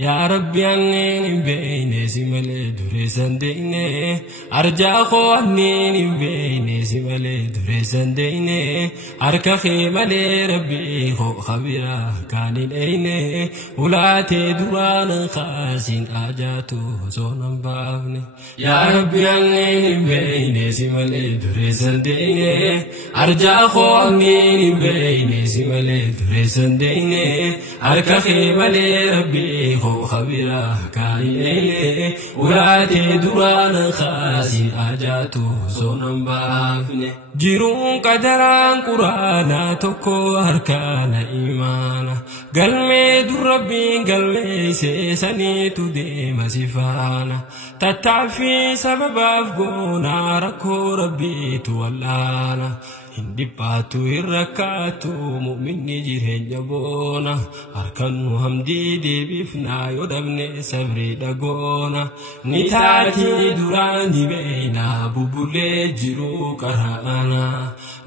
يا ربي أنين بين سمال دريسان ديني أرجع خو أنين بين سمال دريسان ديني أركخي مالي ربي خو خبيرا كان الأيني ولاتي دوان خاسين آجاتو صونم بابني يا ربي أنين بين سمال دريسان ديني أرجع خو أنين بين سمال دريسان ديني أركخي مالي ربي خبيرا كان إليه ولاتي دوران خاسي آجاتو صونم بافني جيرون قدران قرانا توكو هركان إيمانا قلمي دور ربي قلمي سيساني تديم سفانا تتعفي سبب أفقونا ركو ربي تولانا hindi patu irrakatu mu'minni jireenya boona harkannu hamdii deebifnaa yoo dhabne sabri dhagoona ni taati duraan dibeynaa bubbulee jiru qaraana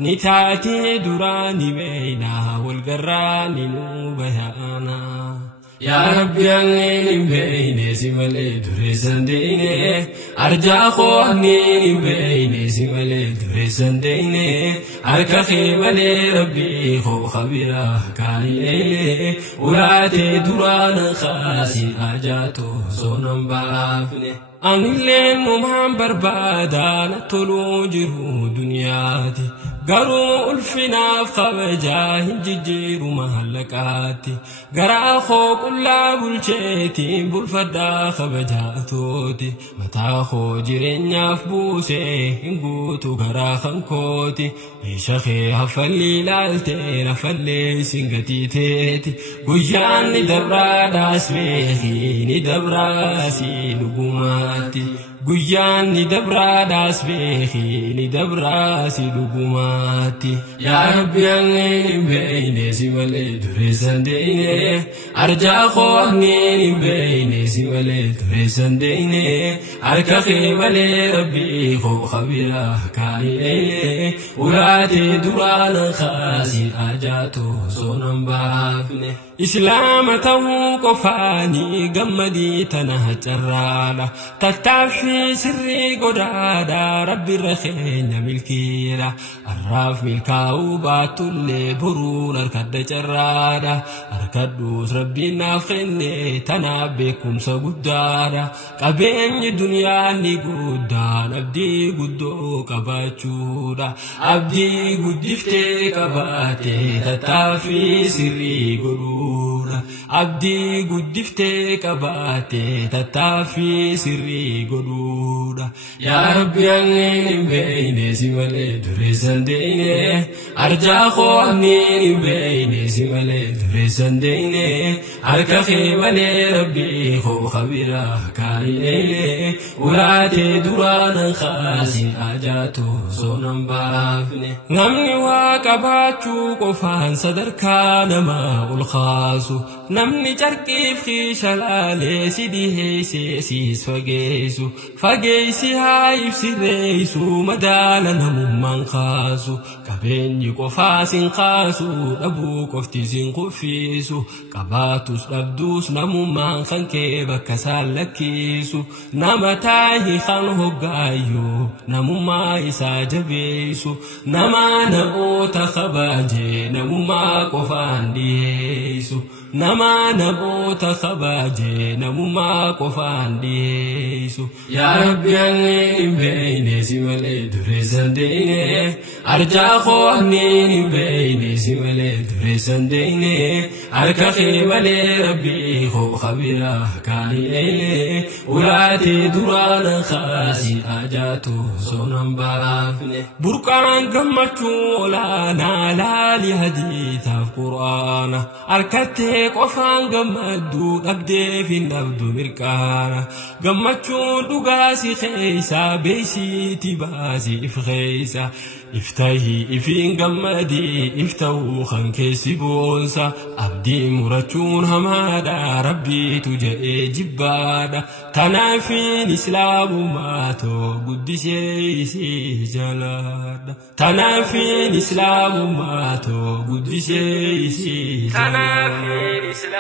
ni taati duraan dibeynaa walgarraan nu bayaana يا ربي أنين بين سمال دريسان ديني أرجع خو أنين بين سمال دريسان ديني أركخي مالي ربي خو خبيرا كان إليه ولاتي دران خاسي آجاتو صونم بافني أنيلين ممهم بربادا نطلو جرو دنياتي قروا الفنا في خبجاه جيجير مهلكاتي قرا خو كل بلشيتي بالفدا خبجاتوتي متى خو جيرين يفبوسي انقوتو قرا خنكوتي شخي هفلي لالتي نفلي سنغتي تيتي قيان ندبرا داس بيخي ندبرا سي لقماتي قيان ندبرا داس بيخي ندبرا سي لقماتي يا ربي أنين بين سمال دريسان ديني أرجع خو أنين بين سمال دريسان ديني أركخي مالي ربي خو خبيرا كان إليه ولاتي duraan خاسي آجاتو صونم بافني إسلام توقو فاني قمدي تنه جرادا تتعفي سري قدادا ربي رخين ملكيلا الراف ملكاو باتو اللي برون أركد جرادا أركدوس ربي نافخني تنابيكم سقدادا قبين دنيا ني قدان أبدي قدو قباتشودا أبدي قدفتي قباتي تتعفي سري قدو abdii guddiftee qabaate tattaaffii sirrii godhuudha yaa rabbi anniin beeyne si malee dureessan deeyne arjaa koo anniin beeyne si malee dureessan deeyne harka kee malee rabbii koo khabira kaayile ulaatee duraanan kaasin ajaatu soonan baafne namni waa qabaachuu qofaan sadarkaa namaa ol kaasu namni carqiif xiishalalee si dhiheessee siis fageessi haa ibsireessu madaala namummaan kaasu qabeenyi qofaa sin kaasu dhabuu qofti sin kuffisu qabaatus dhabduus namummaan kan kee bakka isaan lakkisu nama taahi kan hoggaayyoo namummaa isaa jabeessu nama namoota kabaajee namummaa qofaan dhiyeessu nama namoota kabaajee namummaa qofaan dhiyeessu yaa rabbi anniin beeyne si malee dureessan deeyne arjaa koo anniin beeyne si malee dureessan deeyne harka kee malee rabbii koo khabira kaayile ulaatee duraanan kaasin ajaatu soonan baafne burqaan gammachuu olaanaa laali hadiitaaf qur'aana harkattee qofaan gammaddu dhabdee fin dhabdu mirqaana gammachuun dhugaasi keeysa beeysiiti baasi if keeysa iftahi ifiin gammadii iftahuu kan keessi boonsa abdii murachuun hamaadha rabbiitu jedhee jibbaadha tanaafiin islaamummaatoo guddisee isii jalaadha tanaafiin islaamummaatoo guddisee isii jalaadha